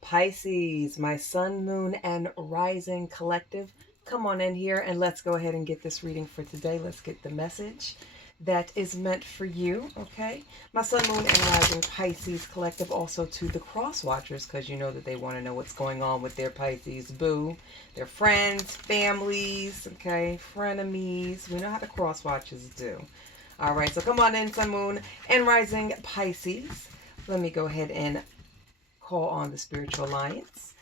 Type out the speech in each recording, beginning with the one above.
Pisces, my sun, moon, and rising collective. Come on in here and let's go ahead and get this reading for today. Let's get the message that is meant for you, okay? My sun, moon, and rising Pisces collective, also to the cross watchers, because you know that they want to know what's going on with their Pisces boo, their friends, families, okay, frenemies. We know how the cross watchers do. All right, so come on in, sun, moon, and rising Pisces. Let me go ahead and call on the spiritual alliance.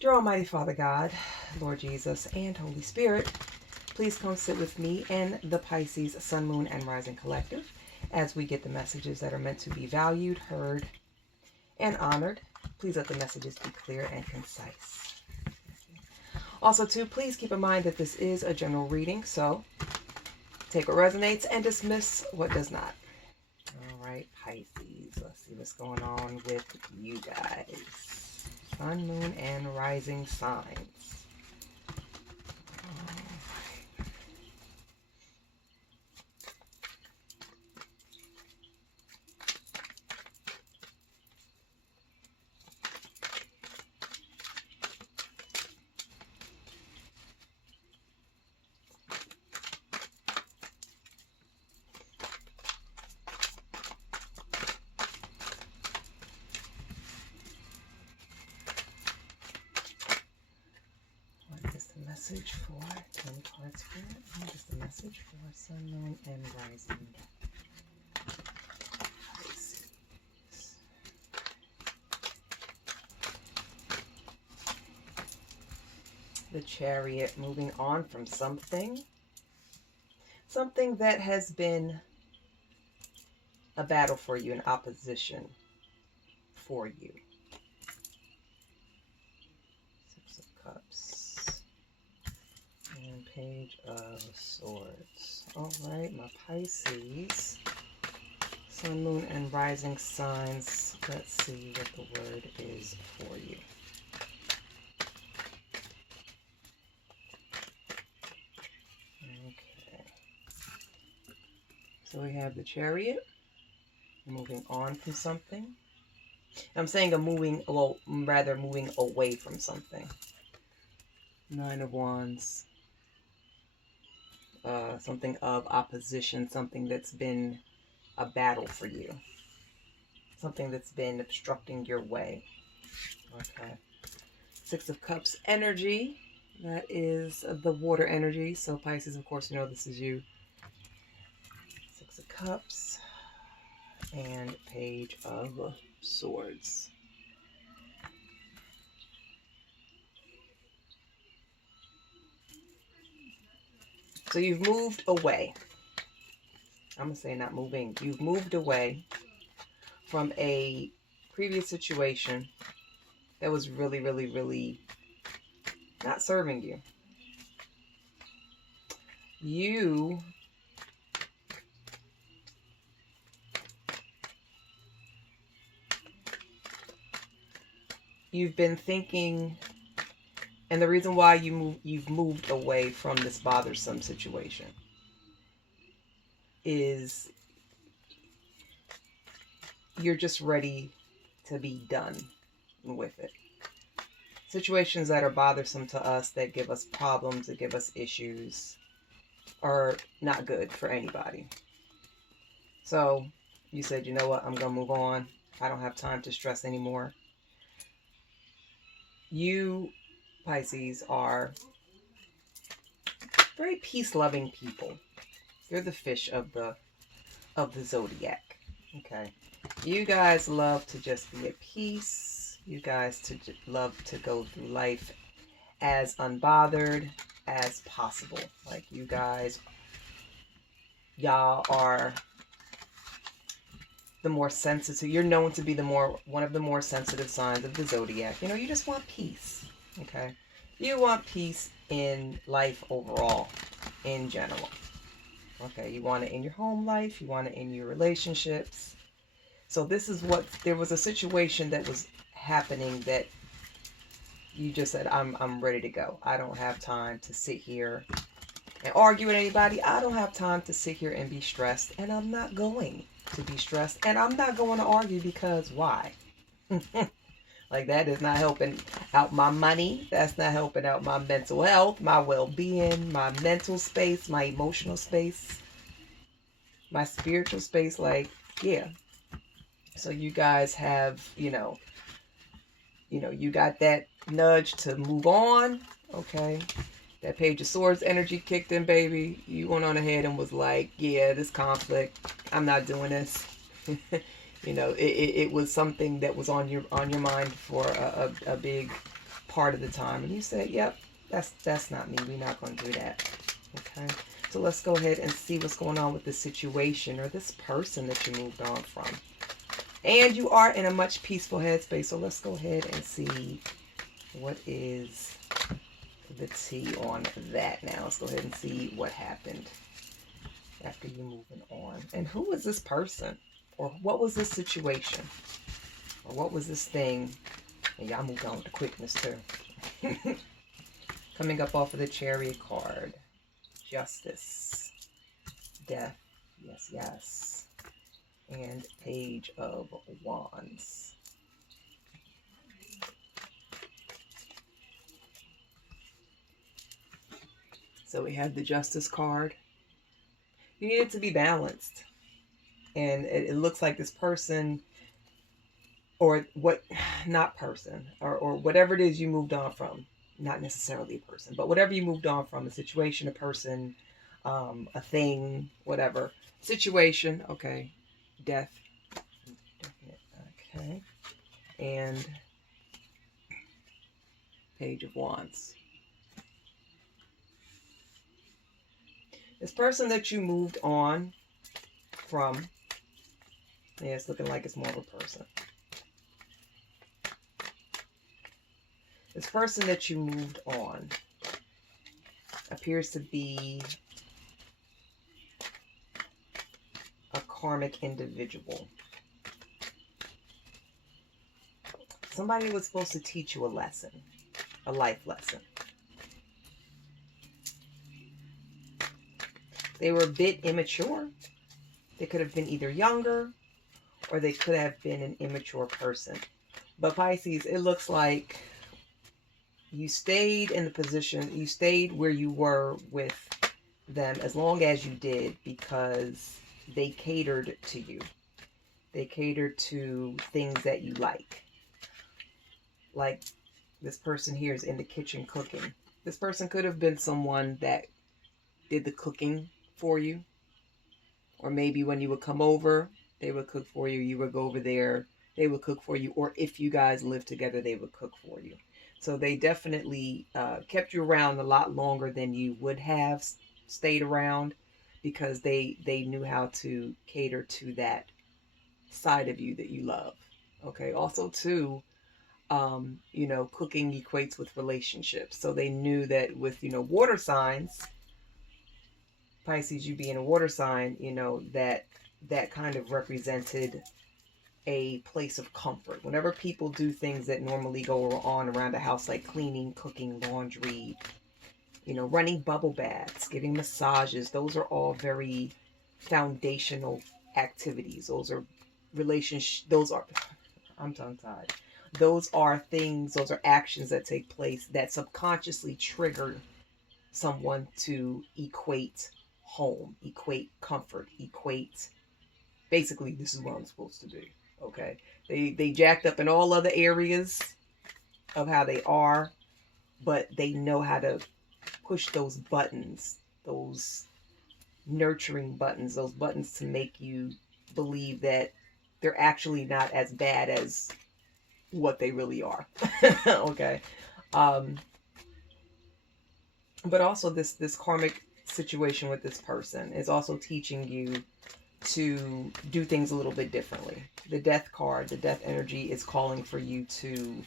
Dear Almighty Father God, Lord Jesus, and Holy Spirit, please come sit with me and the Pisces Sun, Moon, and Rising Collective as we get the messages that are meant to be valued, heard, and honored. Please let the messages be clear and concise. Also, too, please keep in mind that this is a general reading, so take what resonates and dismiss what does not. All right, Pisces, let's see what's going on with you guys. Sun, moon, and rising signs. Message for 10 cards for it. What is the message for Sun, Moon, and Rising? The Chariot, moving on from something that has been a battle for you, an opposition for you. Six of Cups. And Page of Swords. All right, my Pisces, Sun, Moon, and Rising signs. Let's see what the word is for you. Okay. So we have the Chariot, moving on from something. I'm saying moving away from something. Nine of Wands. Something of opposition, something that's been a battle for you, something that's been obstructing your way. Okay. Six of Cups energy, that is the water energy. So Pisces, of course, you know this is you. Six of Cups and Page of Swords. So you've moved away. I'm going to say not moving. You've moved away from a previous situation that was really, really, really not serving you. You've been thinking, and the reason why you've moved away from this bothersome situation is you're just ready to be done with it. Situations that are bothersome to us, that give us problems, that give us issues, are not good for anybody. So you said, you know what, I'm going to move on. I don't have time to stress anymore. You, Pisces, are very peace-loving people. You're the fish of the zodiac. Okay. You guys love to just be at peace. You guys love to go through life as unbothered as possible. Like y'all are the more sensitive. You're known to be one of the more sensitive signs of the zodiac. You know, you just want peace. Okay. You want peace in life overall, in general. Okay, you want it in your home life, you want it in your relationships. So there was a situation that was happening that you just said, I'm ready to go. I don't have time to sit here and argue with anybody. I don't have time to sit here and be stressed, and I'm not going to be stressed, and I'm not going to argue, because why? Like, that is not helping out my money. That's not helping out my mental health, my well-being, my mental space, my emotional space, my spiritual space. Like, yeah. So you guys have, you got that nudge to move on. Okay. That Page of Swords energy kicked in, baby. You went on ahead and was like, yeah, this conflict, I'm not doing this. It was something that was on your mind for a big part of the time. And you said, yep, that's not me. We're not going to do that. Okay. So let's go ahead and see what's going on with this situation or this person that you moved on from. And you are in a much peaceful headspace. So let's go ahead and see what is the tea on that now. Let's go ahead and see what happened after you moving on. And who is this person? Or what was this situation? Or what was this thing? And y'all moved on with the quickness too. Coming up off of the Chariot card. Justice. Death. Yes, yes. And Page of Wands. So we have the Justice card. You need it to be balanced. And it looks like this person, or what, not person, or whatever it is you moved on from, not necessarily a person, but whatever you moved on from, a situation, a person, a thing, whatever. Situation, okay. Death. Okay. And Page of Wands. This person that you moved on from, yeah, it's looking like it's more of a person. This person that you moved on appears to be a karmic individual. Somebody was supposed to teach you a lesson, a life lesson. They were a bit immature. They could have been either younger or they could have been an immature person. But Pisces, it looks like you stayed in the position, you stayed where you were with them as long as you did because they catered to you. They catered to things that you like. Like this person here is in the kitchen cooking. This person could have been someone that did the cooking for you. Or maybe when you would come over, they would cook for you. You would go over there, they would cook for you. Or if you guys lived together, they would cook for you. So they definitely kept you around a lot longer than you would have stayed around because they knew how to cater to that side of you that you love. Okay. Also, too, cooking equates with relationships. So they knew that with, water signs, Pisces, you being a water sign, that kind of represented a place of comfort. Whenever people do things that normally go on around the house, like cleaning, cooking, laundry, running bubble baths, giving massages, those are all very foundational activities. Those are I'm tongue-tied. Those are things, those are actions that take place that subconsciously trigger someone to equate home, equate comfort, equate basically this is where I'm supposed to be. Okay. They jacked up in all other areas of how they are, but they know how to push those buttons, those nurturing buttons, those buttons to make you believe that they're actually not as bad as what they really are. Okay. But also this karmic situation with this person is also teaching you to do things a little bit differently. The death card, the death energy is calling for you to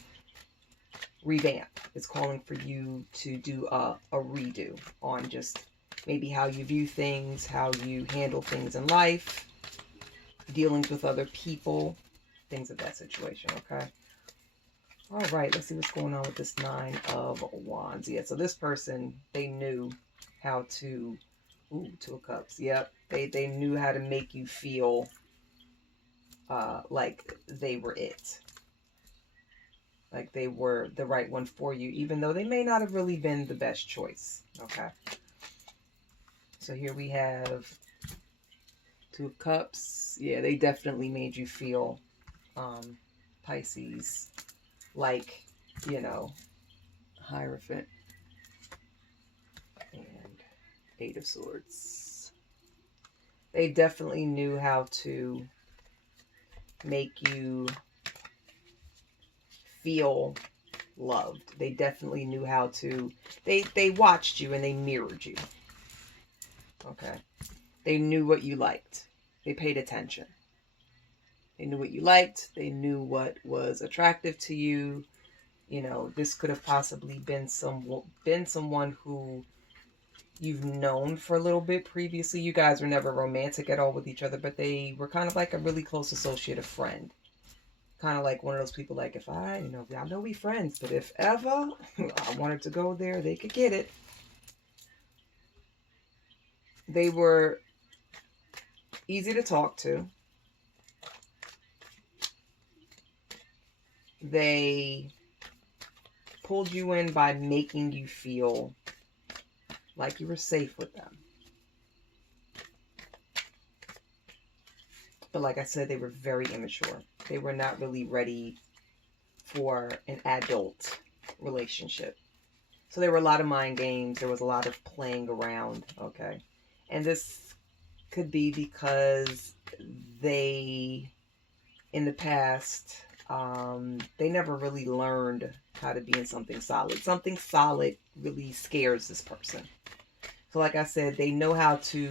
revamp. It's calling for you to do a redo on just maybe how you view things, how you handle things in life, dealings with other people, things of that situation, okay? All right, let's see what's going on with this Nine of Wands. Yeah, so this person, they knew how to... Ooh, Two of Cups. Yep. They knew how to make you feel like they were it. like they were the right one for you, even though they may not have really been the best choice. Okay. So here we have Two of Cups. Yeah, they definitely made you feel, Pisces, like, you know, Hierophant and Eight of Swords. They definitely knew how to make you feel loved. They definitely knew how to, they watched you and they mirrored you. Okay. They knew what you liked. They paid attention. They knew what you liked. They knew what was attractive to you. You know, this could have possibly been someone who you've known for a little bit previously. You guys were never romantic at all with each other, but they were kind of like a really close associate, a friend. Kind of like one of those people, like, if I know we friends, but if ever I wanted to go there, they could get it. They were easy to talk to. They pulled you in by making you feel like you were safe with them. But like I said, they were very immature. They were not really ready for an adult relationship. So there were a lot of mind games. There was a lot of playing around. Okay. And this could be because they, in the past, they never really learned how to be in something solid. Something solid really scares this person. So like I said, they know how to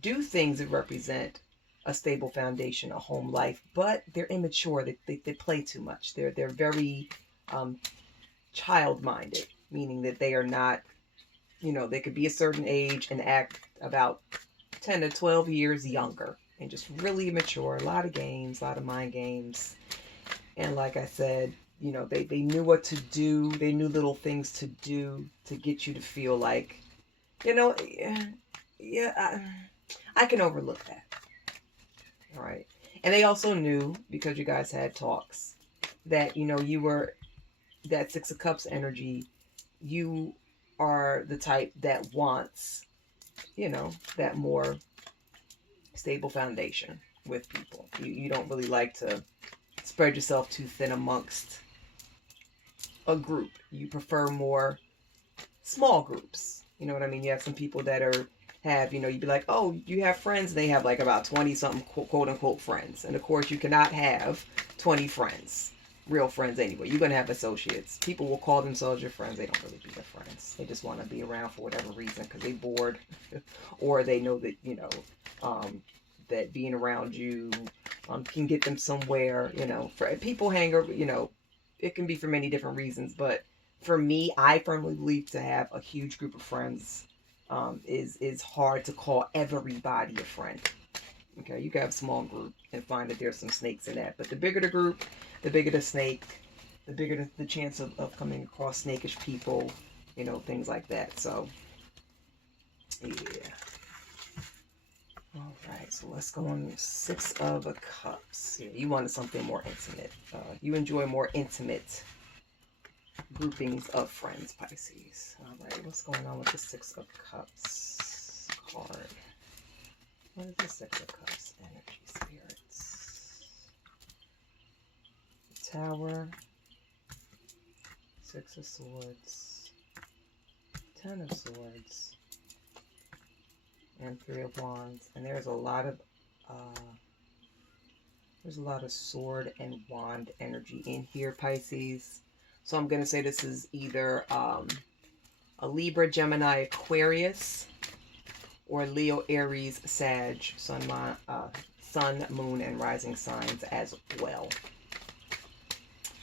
do things that represent a stable foundation, a home life, but they're immature. They play too much. They're very child-minded, meaning that they are not, they could be a certain age and act about 10 to 12 years younger and just really immature. A lot of games, a lot of mind games. And like I said, they knew what to do. They knew little things to do to get you to feel like, I can overlook that. All right. And they also knew, because you guys had talks, that, you were that Six of Cups energy. You are the type that wants, that more stable foundation with people. You don't really like to spread yourself too thin amongst a group. You prefer more small groups. You know what I mean? You have some people that you'd be like, oh, you have friends. And they have like about 20 something quote unquote friends. And of course you cannot have 20 friends, real friends anyway. You're going to have associates. People will call themselves your friends. They don't really be your friends. They just want to be around for whatever reason because they're bored or they know that, that being around you can get them somewhere, for people it can be for many different reasons. But for me, I firmly believe to have a huge group of friends is hard to call everybody a friend. Okay, you can have a small group and find that there's some snakes in that. But the bigger the group, the bigger the snake, the bigger the chance of coming across snakish people, things like that. So, yeah. All right, so let's go on Six of Cups. Yeah, you wanted something more intimate. You enjoy more intimate groupings of friends, Pisces. All right, what's going on with the Six of Cups card? What is the Six of Cups energy, spirits? Tower, Six of Swords, Ten of Swords, and Three of Wands. And there's a lot of sword and wand energy in here, Pisces. So I'm going to say this is either a Libra, Gemini, Aquarius, or Leo, Aries, Sag, Sun, Moon, and Rising signs as well.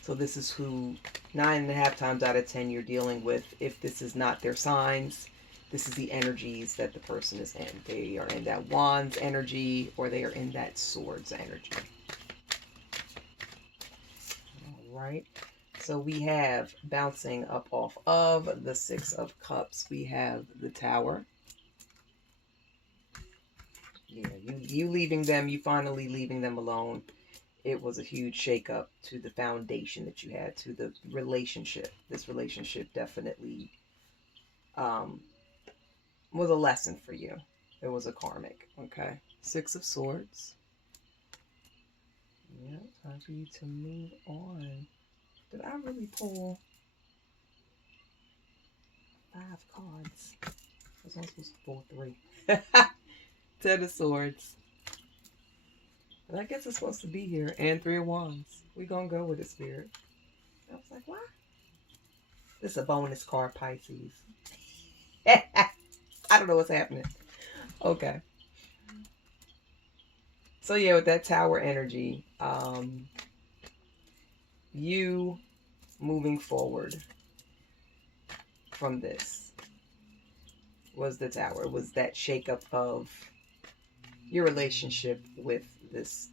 So this is who 9.5 times out of 10 you're dealing with. If this is not their signs, this is the energies that the person is in. They are in that Wands energy or they are in that Swords energy. All right. So we have bouncing up off of the Six of Cups. We have the Tower. Yeah, you leaving them, you finally leaving them alone. it was a huge shakeup to the foundation that you had, to the relationship. This relationship definitely um, was a lesson for you. It was a karmic. Okay. Six of Swords. Yeah, time for you to move on. Did I really pull 5 cards? I was only supposed to pull 3. 10 of Swords. But I guess it's supposed to be here. And 3 of Wands. We gonna go with the Spirit. I was like, what? This is a bonus card, Pisces. I don't know what's happening. Okay. So yeah, with that Tower energy, you moving forward from this was the Tower. It was that shakeup of your relationship with this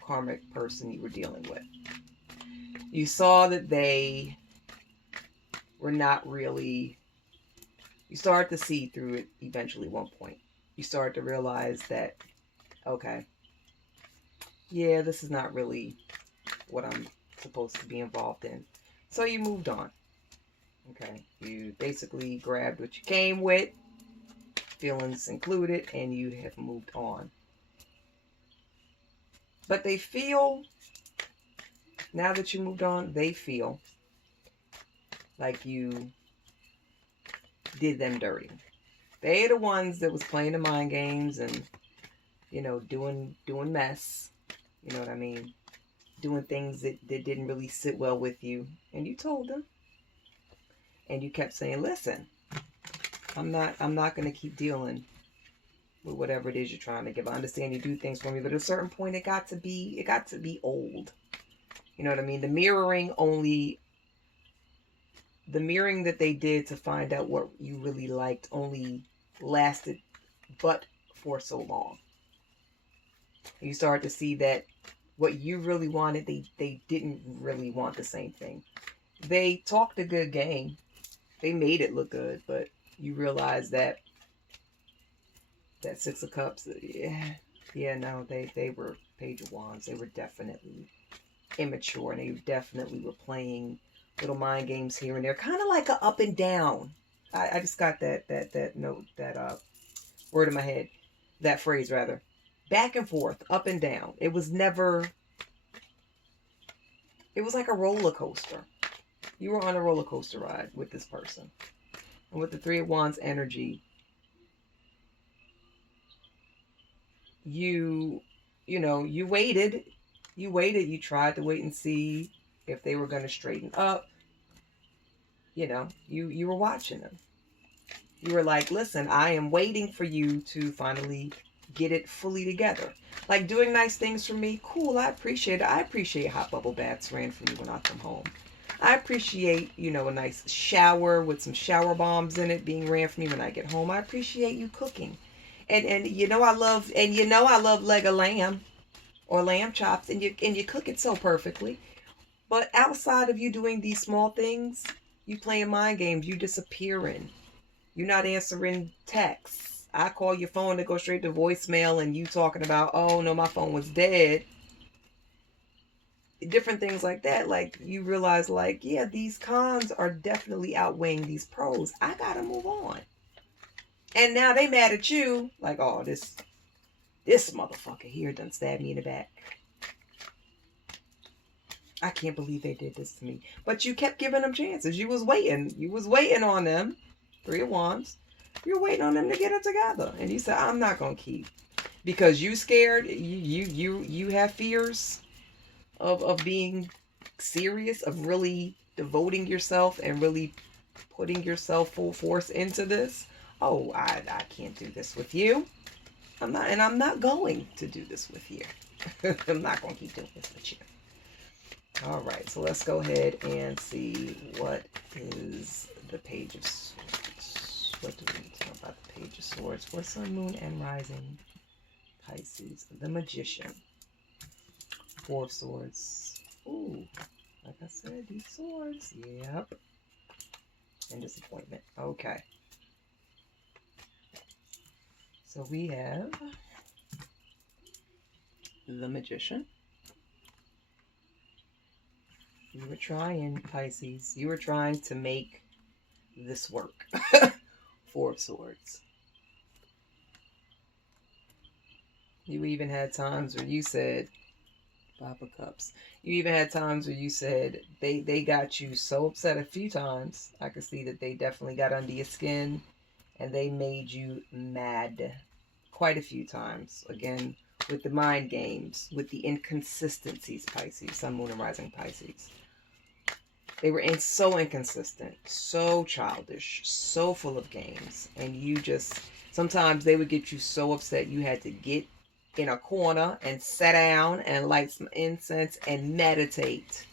karmic person you were dealing with. You saw that they were not really, you started to see through it eventually one point. You started to realize that, okay, yeah, this is not really what I'm supposed to be involved in. So you moved on. Okay. You basically grabbed what you came with, feelings included, and you have moved on. But they feel, now that you moved on, they feel like you did them dirty. They're the ones that was playing the mind games and, you know, doing mess. You know what I mean? Doing things that didn't really sit well with you. And you told them. And you kept saying, listen, I'm not going to keep dealing with whatever it is you're trying to give. I understand you do things for me, but at a certain point it got to be old. You know what I mean? The mirroring that they did to find out what you really liked only lasted but for so long. You start to see that what you really wanted, they didn't really want the same thing. They talked a good game. They made it look good, but you realize that Six of Cups, no, they were Page of Wands. They were definitely immature, and they definitely were playing little mind games here and there, kind of like a up and down. I just got that note, that word in my head, that phrase rather, back and forth, up and down. It was never. It was like a roller coaster. You were on a roller coaster ride with this person, and with the Three of Wands energy, you waited. You tried to wait and see if they were going to straighten up. You were watching them. You were like, listen, I am waiting for you to finally get it fully together. Like doing nice things for me. Cool. I appreciate it. I appreciate hot bubble baths ran for me when I come home. I appreciate, a nice shower with some shower bombs in it being ran for me when I get home. I appreciate you cooking. And I love leg of lamb or lamb chops, and you cook it so perfectly. But outside of you doing these small things, you playing mind games, you disappearing. You're not answering texts. I call your phone to go straight to voicemail, and you talking about, oh no, my phone was dead. Different things like that. Like you realize, like, yeah, these cons are definitely outweighing these pros. I gotta move on. And now they mad at you, like, oh, this motherfucker here done stabbed me in the back. I can't believe they did this to me. But you kept giving them chances. You was waiting. You was waiting on them. Three of Wands. You're waiting on them to get it together. And you said, I'm not going to keep. Because you scared. You have fears of being serious, of really devoting yourself and really putting yourself full force into this. Oh, I can't do this with you. I'm not going to do this with you. I'm not going to keep doing this with you. All right, so let's go ahead and see what is the Page of Swords. What do we need to know about the Page of Swords for Sun, Moon, and Rising Pisces? The Magician. Four of Swords. Ooh, like I said, these swords. Yep. And disappointment. Okay. So we have the Magician. You were trying, Pisces. You were trying to make this work. Four of Swords. You even had times where you said, Five of Cups. You even had times where you said they got you so upset a few times. I could see that they definitely got under your skin and they made you mad quite a few times. Again, with the mind games, with the inconsistencies, Pisces, Sun, Moon, and Rising Pisces. They were so inconsistent, so childish, so full of games. And you just, sometimes they would get you so upset you had to get in a corner and sit down and light some incense and meditate.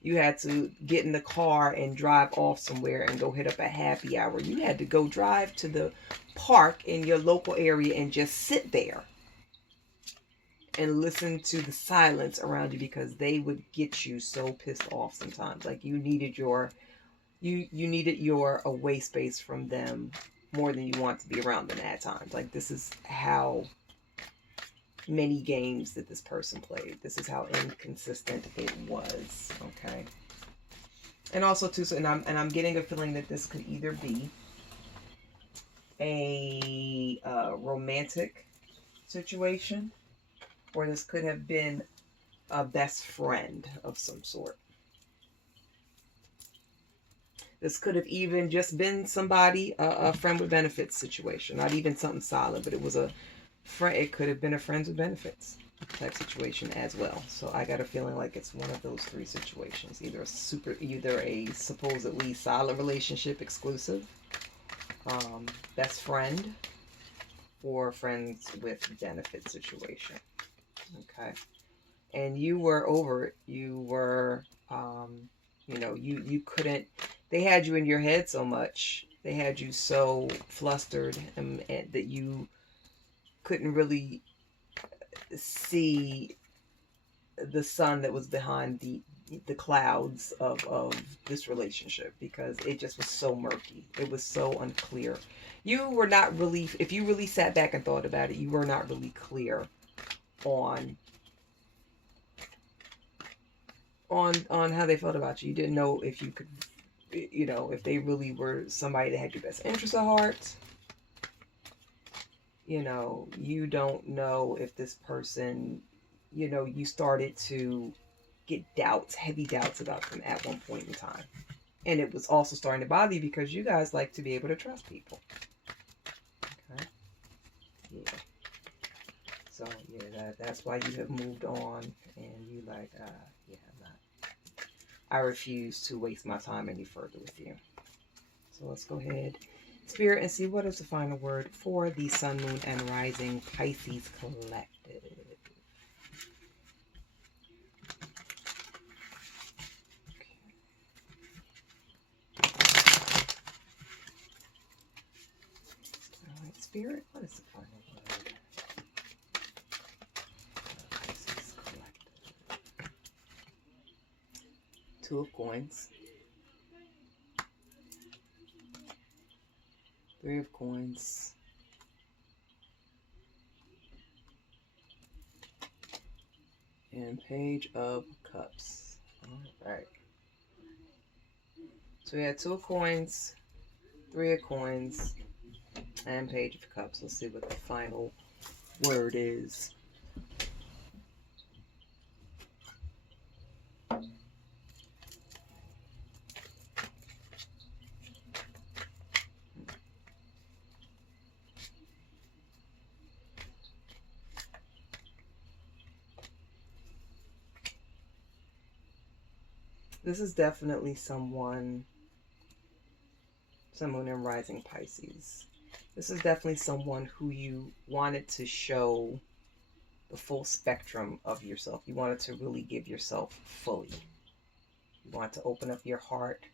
You had to get in the car and drive off somewhere and go hit up a happy hour. You had to go drive to the park in your local area and just sit there and listen to the silence around you, because they would get you so pissed off sometimes. Like you needed your away space from them more than you want to be around them at times. Like this is how many games that this person played. This is how inconsistent it was. Okay. And also too, so, and I'm getting a feeling that this could either be a romantic situation, or this could have been a best friend of some sort. This could have even just been somebody, a friend with benefits situation. Not even something solid, but it was a friend. It could have been a friends with benefits type situation as well. So I got a feeling like it's one of those three situations. Either a supposedly solid relationship, exclusive, best friend, or friends with benefit situation. Okay. And you were over it. You were, you couldn't, they had you in your head so much. They had you so flustered and that you couldn't really see the sun that was behind the clouds of this relationship, because it just was so murky. It was so unclear. You were not really, if you really sat back and thought about it, you were not really clear on how they felt about you. You didn't know if you could, if they really were somebody that had your best interest at heart. You don't know if this person, you started to get doubts, heavy doubts about them at one point in time. And it was also starting to bother you because you guys like to be able to trust people. Okay. Yeah. So, yeah, that's why you have moved on and you like, yeah, I refuse to waste my time any further with you. So let's go ahead, Spirit, and see what is the final word for the Sun, Moon, and Rising Pisces Collective. All right, Spirit, what is the final word? Pisces Collective. Two of Coins. Three of Coins. And Page of Cups. All right. So we had Two of Coins, Three of Coins, and Page of Cups. Let's see what the final word is. This is definitely someone, Sun, Moon, and Rising Pisces. This is definitely someone who you wanted to show the full spectrum of yourself. You wanted to really give yourself fully. You want to open up your heart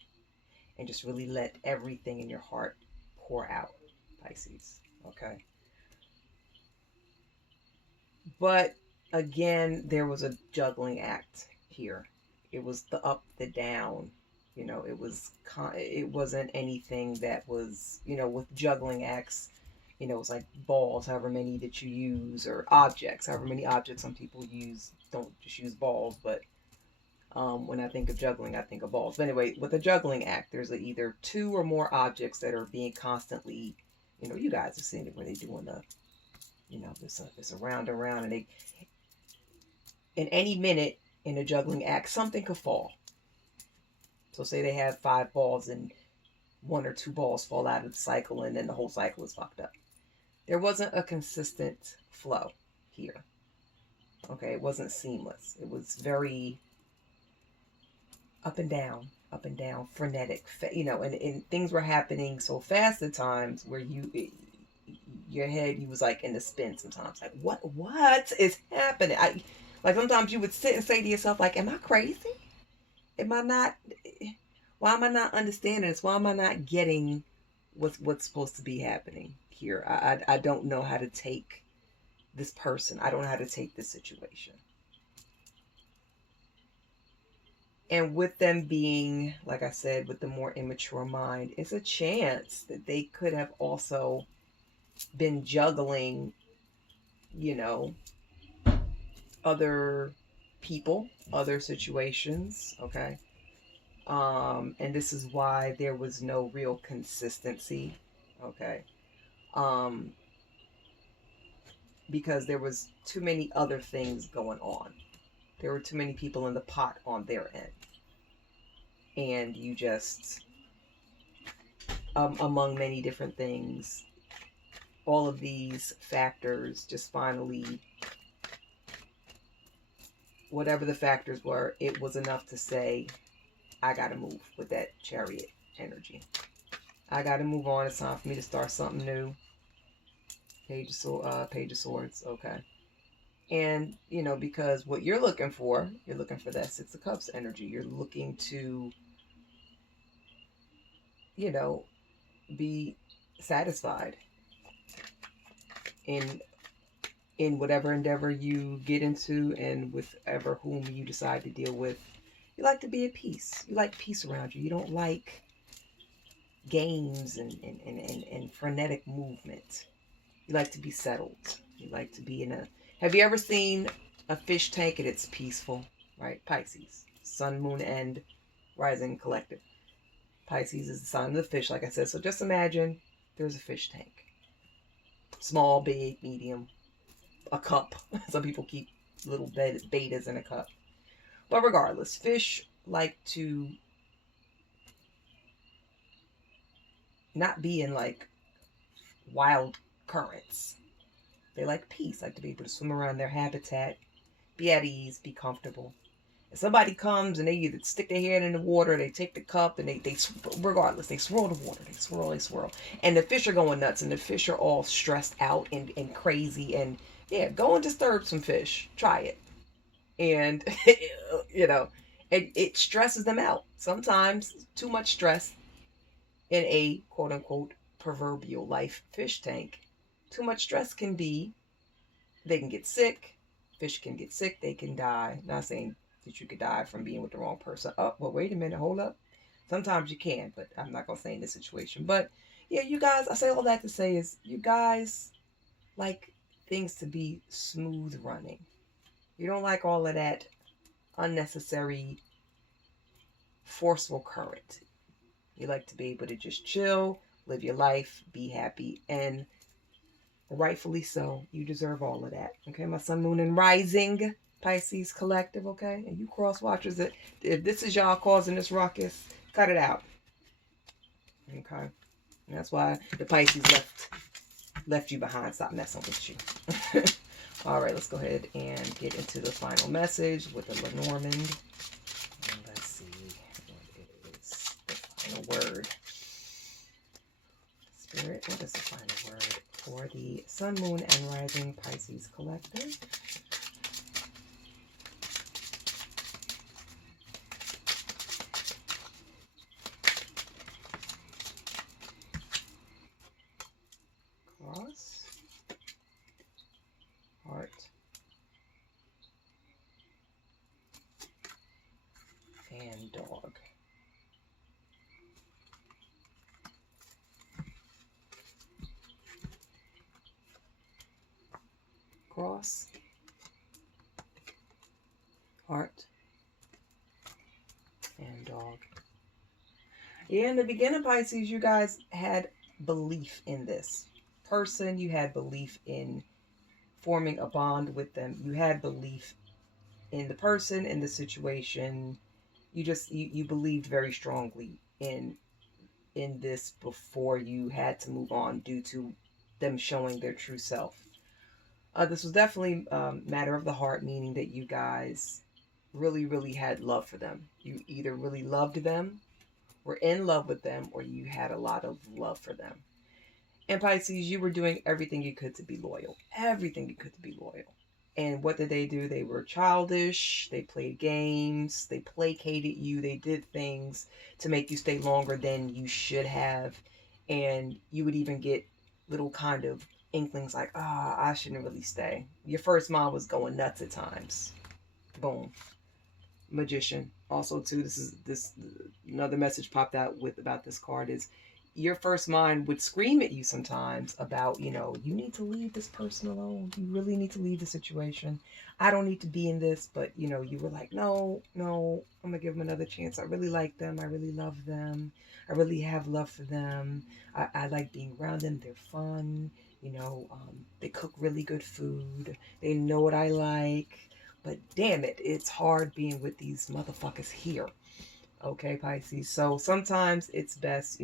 and just really let everything in your heart pour out, Pisces. Okay. But again, there was a juggling act here. It was the up, the down. It wasn't anything that was, with juggling acts, it's like balls, however many that you use, or objects, however many objects some people use. Don't just use balls, but When I think of juggling, I think of balls. But anyway, with a juggling act, there's either two or more objects that are being constantly, you guys have seen it where they're doing the, it's a round and round, and in any minute in a juggling act, something could fall. So say they have 5 balls and 1 or 2 balls fall out of the cycle, and then the whole cycle is fucked up. There wasn't a consistent flow here. Okay, it wasn't seamless. It was very up and down, frenetic, and things were happening so fast at times where your head, you was like in the spin sometimes. Like, what is happening? Like sometimes you would sit and say to yourself, like, am I crazy? Am I not, why am I not understanding this? Why am I not getting what's supposed to be happening here? I don't know how to take this person. I don't know how to take this situation. And with them being, like I said, with the more immature mind, it's a chance that they could have also been juggling, other people, other situations, okay? And this is why there was no real consistency, okay? Because there was too many other things going on. There were too many people in the pot on their end. And you just, among many different things, all of these factors just finally, whatever the factors were, it was enough to say, I gotta move with that Chariot energy. I gotta move on. It's time for me to start something new. Page of Swords, okay. And, because what you're looking for that 6 of Cups energy. You're looking to, be satisfied in whatever endeavor you get into and with ever whom you decide to deal with. You like to be at peace. You like peace around you. You don't like games and frenetic movement. You like to be settled. You like to be have you ever seen a fish tank and it's peaceful, right? Pisces, sun, moon, and rising collective. Pisces is the sign of the fish, like I said. So just imagine there's a fish tank. Small, big, medium, a cup. Some people keep little betas in a cup. But regardless, fish like to not be in like wild currents. They like peace, like to be able to swim around their habitat, be at ease, be comfortable. If somebody comes and they either stick their head in the water, they take the cup, and they regardless, they swirl the water. They swirl. And the fish are going nuts, and the fish are all stressed out and crazy. And yeah, go and disturb some fish. Try it. And, it stresses them out. Sometimes too much stress in a quote unquote proverbial life fish tank. Too much stress they can get sick. Fish can get sick. They can die. Not saying that you could die from being with the wrong person. Oh, well, wait a minute. Hold up. Sometimes you can, but I'm not going to say in this situation. But yeah, you guys, I say all that to say is you guys like things to be smooth running. You don't like all of that unnecessary, forceful current. You like to be able to just chill, live your life, be happy, and rightfully so. You deserve all of that. Okay, my sun, moon, and rising Pisces collective. Okay, and you cross watchers, that if this is y'all causing this ruckus, cut it out. Okay, and that's why the Pisces left you behind. Stop messing with you. All right, let's go ahead and get into the final message with the Lenormand. And let's see what is the final word. Spirit, what is the final word for the sun, moon, and rising Pisces collective? Cross, heart, and dog. Cross, heart, dog. Yeah, in the beginning, Pisces, you guys had belief in this person. You had belief in forming a bond with them. You had belief in the person, in the situation. You believed very strongly in this before you had to move on due to them showing their true self. This was definitely matter of the heart, meaning that you guys really, really had love for them. You either really loved them, were in love with them, or you had a lot of love for them. And Pisces, you were doing everything you could to be loyal. Everything you could to be loyal. And what did they do? They were childish. They played games. They placated you. They did things to make you stay longer than you should have. And you would even get little kind of inklings like, I shouldn't really stay. Your first mind was going nuts at times. Boom. Magician. Also, too, this another message popped out with about this card is your first mind would scream at you sometimes about, you need to leave this person alone. You really need to leave the situation. I don't need to be in this, but you were like, no, I'm gonna give them another chance. I really like them. I really love them. I really have love for them. I like being around them. They're fun. They cook really good food. They know what I like. But damn it, it's hard being with these motherfuckers here. Okay, Pisces. So sometimes it's best,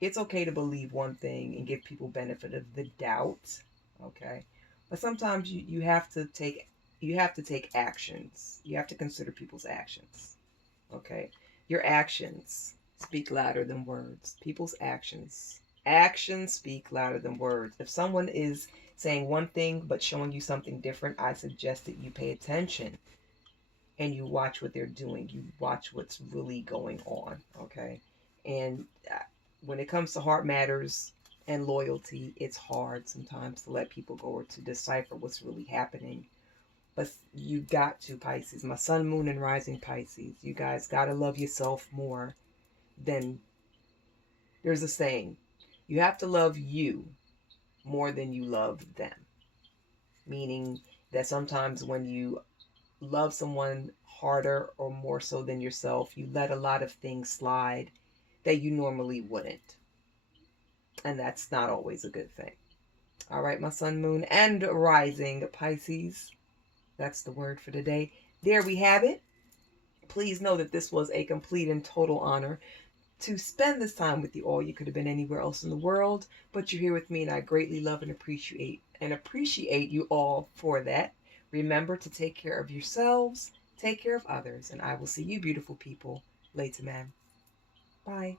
it's okay to believe one thing and give people benefit of the doubt. Okay. But sometimes you have to take actions. You have to consider people's actions. Okay. Your actions speak louder than words. People's actions speak louder than words. If someone is saying one thing but showing you something different, I suggest that you pay attention and you watch what they're doing. You watch what's really going on, okay? And when it comes to heart matters and loyalty, it's hard sometimes to let people go or to decipher what's really happening. But you got to, Pisces. My sun, moon, and rising Pisces. You guys got to love yourself more than, there's a saying, you have to love you more than you love them. Meaning that sometimes when you love someone harder or more so than yourself, you let a lot of things slide that you normally wouldn't. And that's not always a good thing. All right, my sun, moon, and rising Pisces. That's the word for today. There we have it. Please know that this was a complete and total honor to spend this time with you all. You could have been anywhere else in the world, but you're here with me, and I greatly love and appreciate you all for that. Remember to take care of yourselves, take care of others, and I will see you beautiful people later, man. Bye.